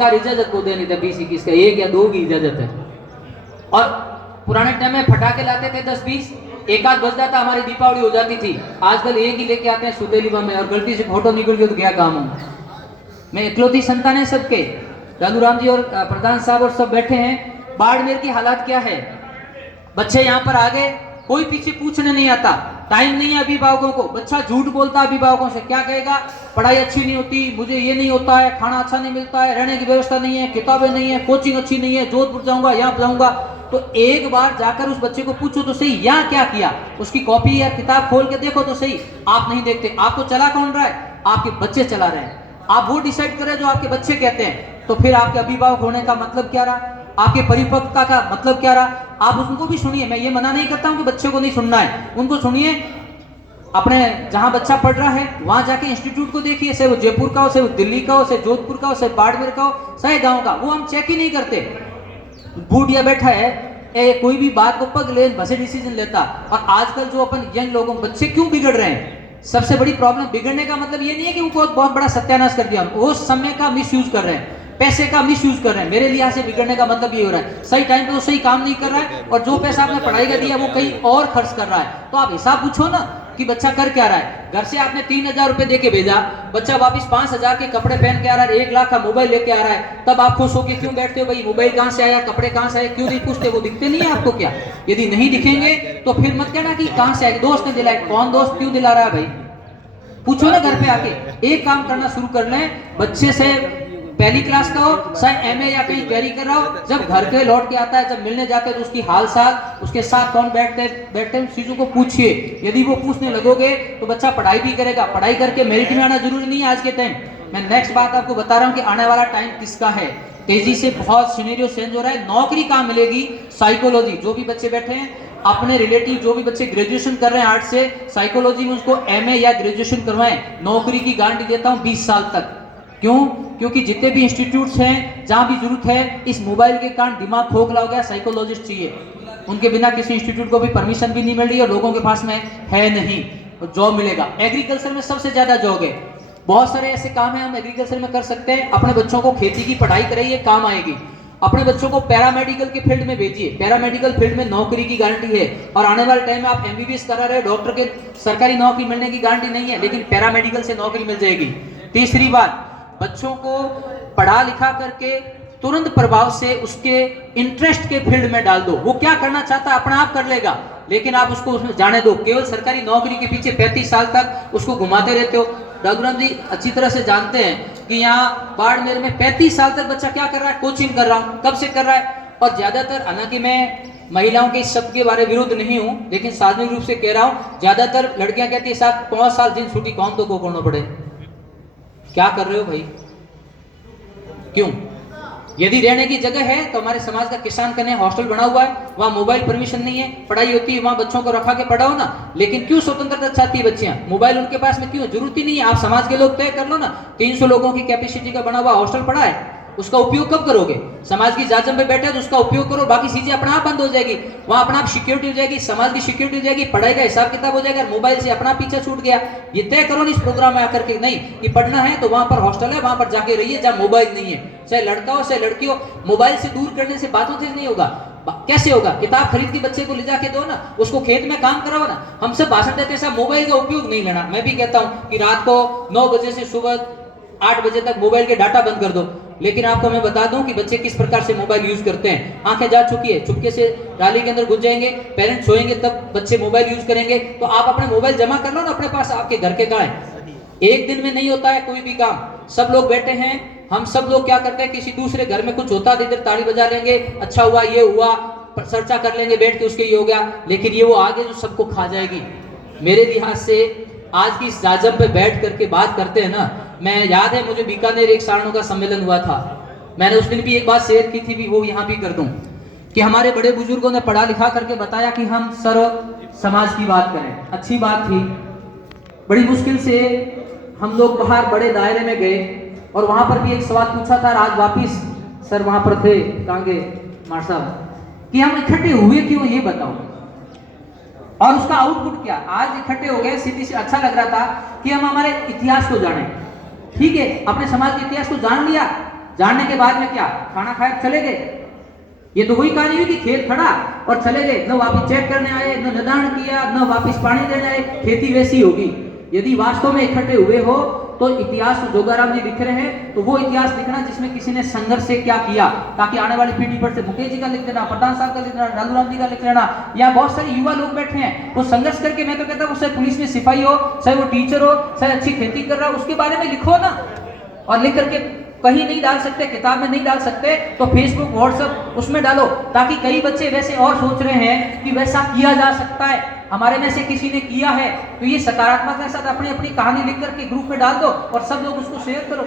सरकार इजाजत को दे नहीं था 20-21 का, 1 या 2 की इजाजत है। और पुराने टाइम में फटाके लाते थे 10-20, एक आध बजता था, हमारी दीपावली हो जाती थी। आजकल एक ही लेके आते हैं सुतेली बम में, और गलती से फोटो निकल गई तो क्या काम हो। मैं इकलौती संतान है सबके, रानूराम जी और प्रधान साहब और सब बैठे हैं। बाड़मेर की हालात क्या है, बच्चे यहाँ पर आ गए, कोई पीछे पूछने नहीं आता, टाइम नहीं है अभिभावकों को। बच्चा झूठ बोलता है अभिभावकों से, क्या कहेगा, पढ़ाई अच्छी नहीं होती, मुझे ये नहीं होता है, खाना अच्छा नहीं मिलता है, रहने की व्यवस्था नहीं है, किताबें नहीं है, कोचिंग अच्छी नहीं है, जोधपुर जाऊंगा, यहाँ जाऊंगा। तो एक बार जाकर उस बच्चे को पूछो तो सही, यहाँ क्या किया, उसकी कॉपी या किताब खोल के देखो तो सही। आप नहीं देखते, आपको चला कौन रहा है, आपके बच्चे चला रहे हैं। आप वो डिसाइड करें जो आपके बच्चे कहते हैं, तो फिर आपके अभिभावक होने का मतलब क्या रहा, आपके परिपक्वता का मतलब क्या रहा। आप उनको भी सुनिए, मैं ये मना नहीं करता हूं कि बच्चे को नहीं सुनना है, उनको सुनिए। अपने जहां बच्चा पढ़ रहा है वहां जाके इंस्टीट्यूट को देखिए, चाहे वो जयपुर का हो, चाहे वो दिल्ली का हो, चाहे जोधपुर का हो, चाहे बाड़मेर का हो, चाहे गांव का, वो हम चेक ही नहीं करते। बूढ़िया बैठा है, कोई भी बात को पग ले बसे डिसीजन लेता। और आजकल जो अपन यंग लोगों, बच्चे क्यों बिगड़ रहे हैं, सबसे बड़ी प्रॉब्लम, बिगड़ने का मतलब ये नहीं है कि उनको बहुत बड़ा सत्यानाश कर दिया, वो समय का मिसयूज कर रहे हैं, पैसे का मिसयूज कर रहे हैं। मेरे लिहाज से बिगड़ने का मतलब ये हो रहा है, सही टाइम पे वो सही काम नहीं कर रहा है, और जो पैसा आपने पढ़ाई का दिया वो कहीं और खर्च कर रहा है। तो आप हिसाब पूछो ना कि बच्चा कर क्या रहा है। घर से आपने 3,000 रुपए दे के भेजा, बच्चा वापस 5,000 के कपड़े पहन के आ रहा है, 1 लाख का मोबाइल लेके आ रहा है, तब आप खुश होकर क्यों बैठते हो, भाई मोबाइल कहां से आया, कपड़े कहां से आए, क्यों नहीं पूछते, वो दिखते नहीं है आपको क्या। यदि नहीं दिखेंगे तो फिर मत कहना कि कहां से आए, दोस्त ने दिलाए, कौन दोस्त क्यों दिला रहा है भाई, पूछो ना घर पे आके। एक काम करना शुरू कर लें, बच्चे से पहली क्लास का हो, चाहे एमए या कहीं तैयारी कर रहा हो, जब घर के लौट के आता है, जब मिलने जाते हैं तो उसकी हाल चाल, उसके साथ कौन बैठते हैं, चीजों को पूछिए। यदि वो पूछने लगोगे तो बच्चा पढ़ाई भी करेगा। पढ़ाई करके मेरिट में आना जरूरी नहीं है आज के टाइम। मैं नेक्स्ट बात आपको बता रहा हूँ कि आने वाला टाइम किसका है, तेजी से बहुत सिनेरियो चेंज हो रहा है। नौकरी कहाँ मिलेगी, साइकोलॉजी, जो भी बच्चे बैठे हैं अपने रिलेटिव, जो भी बच्चे ग्रेजुएशन कर रहे हैं आर्ट से, साइकोलॉजी में उसको एमए या ग्रेजुएशन करवाएं, नौकरी की गारंटी देता हूं 20 साल तक। क्यों, क्योंकि जितने भी इंस्टीट्यूट्स हैं जहां भी जरूरत है, इस मोबाइल के कारण दिमाग खोखला हो गया, साइकोलॉजिस्ट चाहिए, उनके बिना किसी इंस्टीट्यूट को भी परमिशन भी नहीं मिल रही और लोगों के पास में है नहीं, तो जॉब मिलेगा। एग्रीकल्चर में सबसे ज्यादा जॉब है, बहुत सारे ऐसे काम है हम एग्रीकल्चर में कर सकते हैं। अपने बच्चों को खेती की पढ़ाई कराइए, काम आएगी। अपने बच्चों को पैरामेडिकल के फील्ड में भेजिए, पैरामेडिकल फील्ड में नौकरी की गारंटी है। और आने वाले टाइम में आप एमबीबीएस करा रहे हो, डॉक्टर के सरकारी नौकरी मिलने की गारंटी नहीं है, लेकिन पैरामेडिकल से नौकरी मिल जाएगी। तीसरी बात, बच्चों को पढ़ा लिखा करके तुरंत प्रभाव से उसके इंटरेस्ट के फील्ड में डाल दो। वो क्या करना चाहता है अपना आप कर लेगा, लेकिन आप उसको उसमें जाने दो। केवल सरकारी नौकरी के पीछे 35 साल तक उसको घुमाते रहते हो। रघुराम जी अच्छी तरह से जानते हैं कि यहाँ बाड़मेर में 35 साल तक बच्चा क्या कर रहा है, कोचिंग कर रहा हूँ, कब से कर रहा है। और ज्यादातर, हालांकि मैं महिलाओं के इस शब्द के बारे में विरुद्ध नहीं हूँ, लेकिन सार्वजनिक रूप से कह रहा हूँ, ज्यादातर लड़कियां कहती है साहब 5 साल जिन छुट्टी कौन तो को करना पड़े। क्या कर रहे हो भाई, क्यों। यदि रहने की जगह है तो हमारे समाज का किसान कन्या हॉस्टल बना हुआ है, वहां मोबाइल परमिशन नहीं है, पढ़ाई होती है, वहां बच्चों को रखा के पढ़ाओ ना। लेकिन क्यों स्वतंत्रता चाहती है बच्चियां, मोबाइल उनके पास में क्यों, जरूरत ही नहीं है। आप समाज के लोग तय कर लो ना, 300 लोगों की कैपेसिटी का बना हुआ हॉस्टल पड़ा है, उसका उपयोग कब करोगे। समाज की जाजम पे बैठे तो उसका उपयोग करो, बाकी चीजें अपना आप बंद हो जाएगी, वहां अपना आप सिक्योरिटी हो जाएगी, समाज की सिक्योरिटी हो जाएगी, पढ़ाई का हिसाब किताब हो जाएगा। मोबाइल से अपना पीछा छूट गया, ये तय करो नहीं इस प्रोग्राम में आकर के, नहीं कि पढ़ना है तो वहां पर हॉस्टल है, वहां पर जाके रहिए जहां मोबाइल नहीं है। चाहे लड़का हो चाहे लड़की हो, मोबाइल से दूर करने से बातों से नहीं होगा। कैसे होगा, किताब खरीद के बच्चे को ले जाके दो ना, उसको खेत में काम कराओ ना। हम सब भाषण देते हैं मोबाइल का उपयोग नहीं लेना, मैं भी कहता हूं कि रात को 9 बजे से सुबह 8 बजे तक मोबाइल के डाटा बंद कर दो। लेकिन आपको मैं बता दूं कि बच्चे किस प्रकार से मोबाइल यूज करते हैं। आंखें जा चुकी है, चुपके से नाली के अंदर घुस जाएंगे, पेरेंट्स सोएंगे तब बच्चे मोबाइल यूज करेंगे। तो आप अपने मोबाइल जमा कर लो ना अपने पास, आपके घर के कहाँ है। एक दिन में नहीं होता है कोई भी काम। सब लोग बैठे हैं, हम सब लोग क्या करते हैं, किसी दूसरे घर में कुछ होता है इधर ताली बजा लेंगे, अच्छा हुआ ये हुआ, चर्चा कर लेंगे बैठ के, उसके ये हो गया। लेकिन ये वो आगे जो सबको खा जाएगी। मेरे लिहाज से आज की इस जाजम पे बैठ करके बात करते हैं ना, मैं याद है मुझे बीकानेर एक सारणों का सम्मेलन हुआ था, मैंने उस दिन भी एक बात शेयर की थी, भी वो यहाँ भी कर दूं कि हमारे बड़े बुजुर्गों ने पढ़ा लिखा करके बताया कि हम सर्व समाज की बात करें। अच्छी बात थी, बड़ी मुश्किल से हम लोग बाहर बड़े दायरे में गए और वहां पर भी एक सवाल पूछा था। आज वापिस सर वहां पर थे कांगे मार साहब कि हम इकट्ठे हुए क्यों, ये बताओ, और उसका आउटपुट क्या। आज इकट्ठे हो गए, सीधी से अच्छा लग रहा था कि हम हमारे इतिहास को जाने। ठीक है, अपने समाज के इतिहास को जान लिया, जानने के बाद में क्या, खाना खाया चले गए। ये तो वही कहानी हुई कि खेत खड़ा और चले गए, न वापिस चेक करने आए, न निदान किया, न वापिस पानी देने आए, खेती वैसी होगी। यदि वास्तव में इकट्ठे हुए हो तो इतिहास जोगाराम जी लिख रहे हैं, तो वो इतिहास लिखना जिसमें किसी ने संघर्ष से क्या किया, ताकि आने वाली पीढ़ी पर से मुकेश जी का लिख देना, पठान साहब का लिख देना, लालूराम जी का लिख लेना, या बहुत सारे युवा लोग बैठे हैं वो संघर्ष करके, मैं तो कहता हूँ चाहे पुलिस में सिपाही हो, चाहे वो टीचर हो, चाहे अच्छी खेती कर रहा हो, उसके बारे में लिखो ना। और लिख करके कहीं नहीं डाल सकते, किताब में नहीं डाल सकते, तो फेसबुक व्हाट्सएप उसमें डालो, ताकि कई बच्चे वैसे और सोच रहे हैं कि वैसा किया जा सकता है, हमारे में से किसी ने किया है, तो ये सकारात्मक के साथ अपनी अपनी कहानी लिख करके ग्रुप में डाल दो और सब लोग उसको शेयर करो।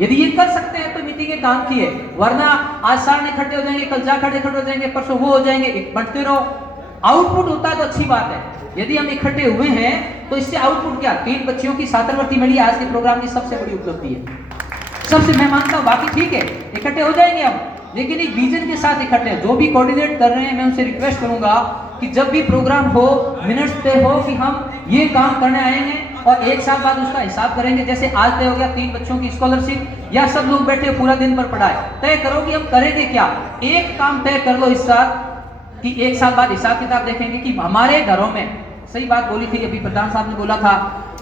यदि ये कर सकते हैं तो मीटिंग काम की है, वरना आज सामने इकट्ठे हो जाएंगे, कल जाकर इकट्ठे हो जाएंगे, परसों वो हो जाएंगे, बढ़ते रहो। आउटपुट होता है तो अच्छी बात है। यदि हम इकट्ठे हुए हैं तो इससे आउटपुट क्या, 3 बच्चियों की छात्रवृत्ति मिली, आज के प्रोग्राम की सबसे बड़ी उपलब्धि है, सबसे मैं मानता हूं। बाकी ठीक है, इकट्ठे हो जाएंगे हम, लेकिन एक विजन के साथ इकट्ठे। जो भी कोऑर्डिनेट कर रहे हैं मैं उनसे रिक्वेस्ट करूंगा कि जब भी प्रोग्राम हो, मिनट्स तय हो कि हम ये काम करने आए हैं, और 1 साल बाद उसका हिसाब करेंगे। जैसे आज तय हो गया 3 बच्चों की स्कॉलरशिप, या सब लोग बैठे पूरा दिन पर पढ़ाए, तय करो कि हम करेंगे क्या। एक काम तय कर लो इस साल कि 1 साल बाद हिसाब किताब देखेंगे कि हमारे घरों में, सही बात बोली थी अभी प्रधान साहब ने बोला था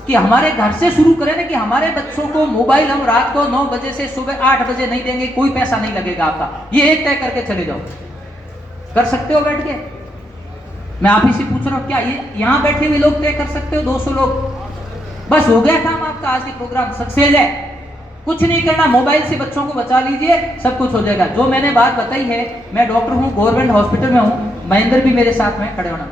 कि हमारे घर से शुरू करें ना, कि हमारे बच्चों को मोबाइल हम रात को 9 बजे से सुबह 8 बजे नहीं देंगे, कोई पैसा नहीं लगेगा आपका। ये एक तय करके चले जाओ। कर सकते हो बैठ के? मैं आप ही से पूछ रहा हूं, क्या ये यहां बैठे हुए लोग तय कर सकते हो? 200 लोग, बस हो गया काम आपका। आज की प्रोग्राम सक्सेस है। कुछ नहीं करना, मोबाइल से बच्चों को बचा लीजिए, सब कुछ हो जाएगा। जो मैंने बात बताई है, मैं डॉक्टर हूं, गवर्नमेंट हॉस्पिटल में हूं, महेंद्र भी मेरे साथ में खड़े होना,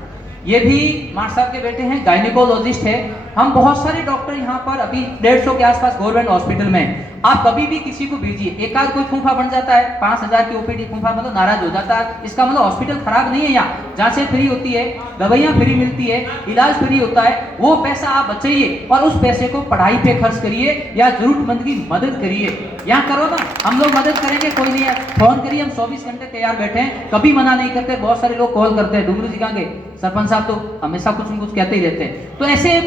ये भी मार साहब के बेटे हैं, गायनिकोलॉजिस्ट है। हम बहुत सारे डॉक्टर यहाँ पर अभी 150 के आसपास गवर्नमेंट हॉस्पिटल में। आप कभी भी किसी को भेजिए, एक आध कोई फूफा बन जाता है, 5000 की ओपीडी, फूफा मतलब नाराज हो जाता है, इसका मतलब हॉस्पिटल खराब नहीं है। यहाँ जांचें फ्री होती है, दवाइयाँ फ्री मिलती है, इलाज फ्री होता है। वो पैसा आप बचाइए और उस पैसे को पढ़ाई पे खर्च करिए या जरूरतमंद की मदद करिए। यहाँ करो ना, हम लोग मदद करेंगे, कोई नहीं है, फोन करिए, हम 24 घंटे तैयार बैठे हैं, कभी मना नहीं करते। बहुत सारे लोग कॉल करते हैं, डुमरू जी कहाँ गए, सरपंच साहब तो हमेशा कुछ न कुछ कहते ही रहते हैं। तो ऐसे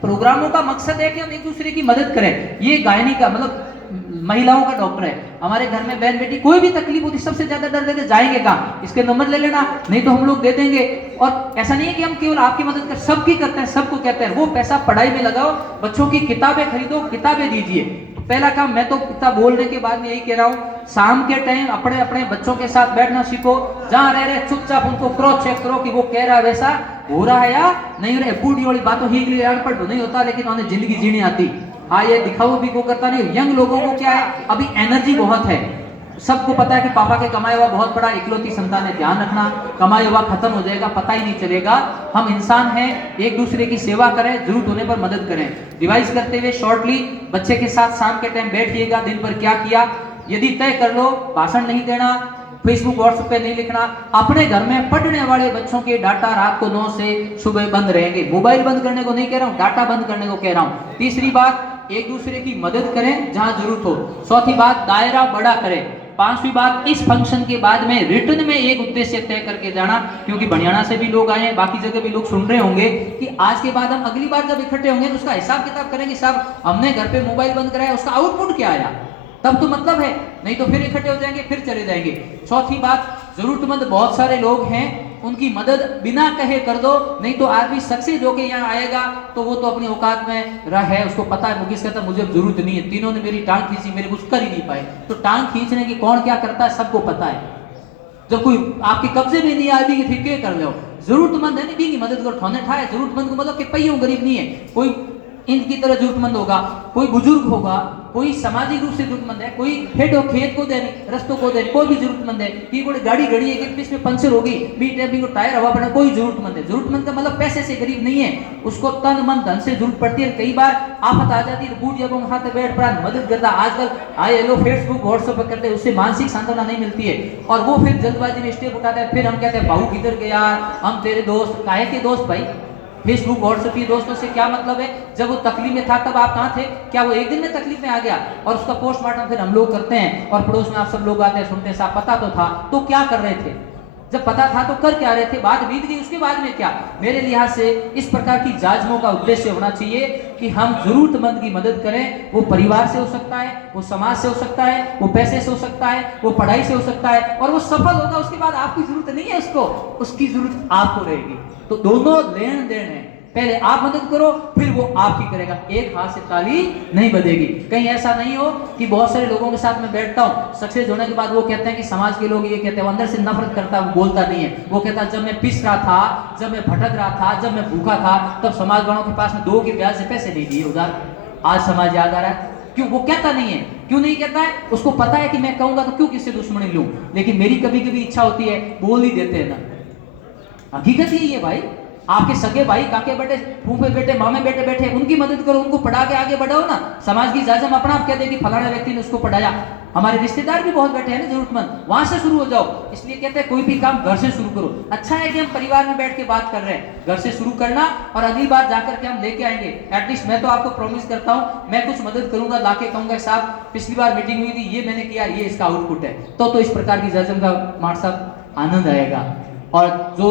प्रोग्रामों का मकसद है कि हम एक दूसरे की मदद करें। ये गायनी का मतलब महिलाओं का डॉक्टर है, हमारे घर में बहन बेटी कोई भी तकलीफ होती, सबसे ज्यादा डर लेते जाएंगे कहाँ, इसके नंबर ले लेना, नहीं तो हम लोग दे देंगे। और ऐसा नहीं है कि हम केवल आपकी मदद कर, सबकी करते हैं, सबको कहते हैं वो पैसा पढ़ाई में लगाओ, बच्चों की किताबें खरीदो, किताबें दीजिए। पहला काम, मैं तो इतना बोलने के बाद में यही कह रहा हूँ, शाम के टाइम अपने अपने बच्चों के साथ बैठना सीखो। जहां रह रहे चुपचाप उनको क्रॉस चेक करो कि वो कह रहा है वैसा हो रहा है या नहीं हो रहा है। बूढ़ी वाली बातों ही के लिए अनपढ़ तो नहीं होता, लेकिन उन्हें जिंदगी जीनी आती। हाँ, ये दिखाओ भी को करता नहीं। यंग लोगों को क्या है, अभी एनर्जी बहुत है, सबको पता है कि पापा के कमाया हुआ बहुत बड़ा इकलौती संतान है, ध्यान रखना, कमाया हुआ खत्म हो जाएगा, पता ही नहीं चलेगा। हम इंसान हैं, एक दूसरे की सेवा करें, जरूरत होने पर मदद करें। रिवाइज करते हुए शॉर्टली बच्चे के साथ शाम के टाइम बैठिएगा, दिन भर क्या किया, यदि तय कर लो, भाषण नहीं देना, फेसबुक व्हाट्सएप पे नहीं लिखना। अपने घर में पढ़ने वाले बच्चों के डाटा रात को 9 से सुबह बंद रहेंगे। मोबाइल बंद करने को नहीं कह रहा हूँ, डाटा बंद करने को कह रहा हूँ। तीसरी बात, एक दूसरे की मदद करें जहां जरूरत हो। चौथी बात, दायरा बड़ा करें। 5वीं बात, इस फंक्शन के बाद में रिटर्न में एक उद्देश्य तय करके जाना, क्योंकि बनियाना से भी लोग आए हैं, बाकी जगह भी लोग सुन रहे होंगे कि आज के बाद हम अगली बार जब इकट्ठे होंगे तो उसका हिसाब किताब करेंगे। साहब हमने घर पे मोबाइल बंद कराया, उसका आउटपुट क्या आया, तब तो मतलब है, नहीं तो फिर इकट्ठे हो जाएंगे, फिर चले जाएंगे। चौथी बात, जरूरतमंद बहुत सारे लोग हैं, उनकी मदद बिना कहे कर दो, नहीं तो आदमी सक्सेस होके यहाँ आएगा तो वो तो अपनी औकात में रहा है, उसको पता है। मुकेश कहता मुझे जरूरत नहीं है, तीनों ने मेरी टांग खींची, मेरे कुछ कर ही नहीं पाए। तो टांग खींचने की कौन क्या करता है सबको पता है। जब कोई आपके कब्जे में नहीं आदमी के फिर कर लो, जरूरतमंद है नहीं की मदद करो, ठोने ठाए। जरूरतमंद को मतलब कि पहियों गरीब नहीं है, कोई इनकी तरह जरूरतमंद होगा, कोई बुजुर्ग होगा, कोई सामाजिक रूप से जरूरतमंद है, कोई हेड और खेत को देने, रस्तों को देने, कोई भी जरूरतमंद है। कि कोई गाड़ी घड़ी है कि इसमें पंचर होगी, बीट है, को टायर हवा पड़े, कोई जरूरतमंद है। जरूरतमंद का मतलब पैसे से गरीब नहीं है, उसको तन मन धन से जरूरत पड़ती है। कई बार आफत आ जाती है, बूढ़ जब हाथ बैठ पड़ा मदद करता। आजकल हाय हेलो फेसबुक व्हाट्सएप पर करते हैं, उससे मानसिक सांत्वना नहीं मिलती है, और वो फिर जल्दबाजी में स्टेप उठाते हैं। फिर हम कहते हैं भाऊ किधर गया, हम तेरे दोस्त, काहे के दोस्त भाई, फेसबुक व्हाट्सएप की दोस्तों से क्या मतलब है। जब वो तकलीफ में था तब आप कहाँ थे, क्या वो एक दिन में तकलीफ में आ गया? और उसका पोस्टमार्टम फिर हम लोग करते हैं और पड़ोस में आप सब लोग आते हैं, सुनते हैं, साहब पता तो था, तो क्या कर रहे थे? जब पता था तो कर क्या रहे थे, बात बीत गई, उसके बाद में क्या। मेरे लिहाज से इस प्रकार की जांचों का उद्देश्य होना चाहिए कि हम जरूरतमंद की मदद करें। वो परिवार से हो सकता है, वो समाज से हो सकता है, वो पैसे से हो सकता है, वो पढ़ाई से हो सकता है, और वो सफल होगा उसके बाद आपकी जरूरत नहीं है उसको, उसकी जरूरत आपको रहेगी। तो दोनों लेन देन है, पहले आप मदद करो फिर वो आपकी करेगा, एक हाथ से ताली नहीं बजेगी। कहीं ऐसा नहीं हो कि बहुत सारे लोगों के साथ मैं बैठता हूँ, सक्सेस होने के बाद वो कहते हैं कि समाज के लोग ये कहते हैं, अंदर से नफरत करता है, वो बोलता नहीं है। वो कहता है जब मैं पिस रहा था, जब मैं भटक रहा था, जब मैं भूखा था, तब समाज वालों के पास में 2 के ब्याज से पैसे नहीं दिए उधार, आज समाज याद आ रहा है। क्यों वो कहता नहीं है? क्यों नहीं कहता है? उसको पता है कि मैं कहूंगा तो क्यों किससे दुश्मनी लूं। लेकिन मेरी कभी कभी इच्छा होती है, बोल ही देते हैं ना। हकीकत ही है भाई, आपके सगे भाई, काके बेटे, फूफे बेटे, मामे बेटे बैठे, उनकी मदद करो, उनको पढ़ा के आगे बढ़ाओ ना। समाज की जाजम अपना आप कह दे कि फलाना व्यक्ति ने उसको पढ़ाया। हमारे रिश्तेदार भी बहुत बैठे हैं ना जरूरतमंद, वहां से शुरू हो जाओ। इसलिए कहते हैं कोई भी काम घर से शुरू करो। अच्छा है कि हम परिवार में बैठ के बात कर रहे हैं, घर से शुरू करना, और अगली बार जाकर के हम लेके आएंगे। एटलीस्ट मैं तो आपको प्रॉमिस करता हूं, मैं कुछ मदद करूंगा, लाके कहूंगा साहब पिछली बार मीटिंग हुई थी, ये मैंने किया, ये इसका आउटपुट है। तो इस प्रकार की जाजम का मार साहब आनंद आएगा। और जो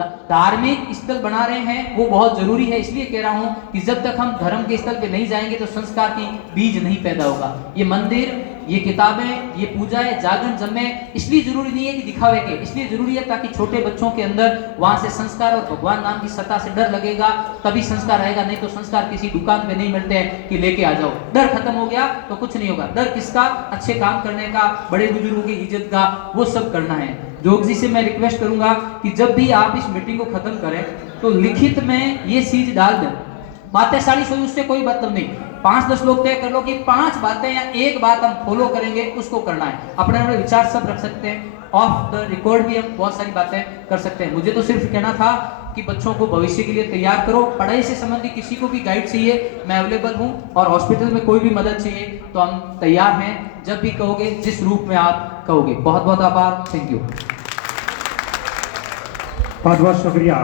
धार्मिक स्थल बना रहे हैं वो बहुत जरूरी है। इसलिए कह रहा हूं कि जब तक हम धर्म के स्थल पे नहीं जाएंगे तो संस्कार की बीज नहीं पैदा होगा। ये मंदिर, ये किताबें, ये पूजाएं, जागरण जमे इसलिए जरूरी नहीं है कि दिखावे के, इसलिए जरूरी है ताकि छोटे बच्चों के अंदर वहां से संस्कार और भगवान नाम की सत्ता से डर लगेगा, तभी संस्कार आएगा। नहीं तो संस्कार किसी दुकान पे नहीं मिलते हैं कि लेके आ जाओ। डर खत्म हो गया तो कुछ नहीं होगा। डर किसका? अच्छे काम करने का, बड़े बुजुर्गों की इज्जत का, वो सब करना है। जोग जी से मैं रिक्वेस्ट करूंगा कि जब भी आप इस मीटिंग को खत्म करें तो लिखित में ये चीज डाल दें। बातें 40 हुई उससे कोई मतलब नहीं, 5-10 लोग तय कर लो कि 5 बातें या एक बात हम फॉलो करेंगे, उसको करना है। अपने अपने विचार सब रख सकते हैं, ऑफ द रिकॉर्ड भी हम बहुत सारी बातें कर सकते हैं। मुझे तो सिर्फ कहना था कि बच्चों को भविष्य के लिए तैयार करो। पढ़ाई से संबंधित किसी को भी गाइड चाहिए, मैं अवेलेबल हूं, और हॉस्पिटल में कोई भी मदद चाहिए तो हम तैयार हैं, जब भी कहोगे, जिस रूप में आप कहोगे। बहुत बहुत आभार, थैंक यू। बहुत बहुत शुक्रिया।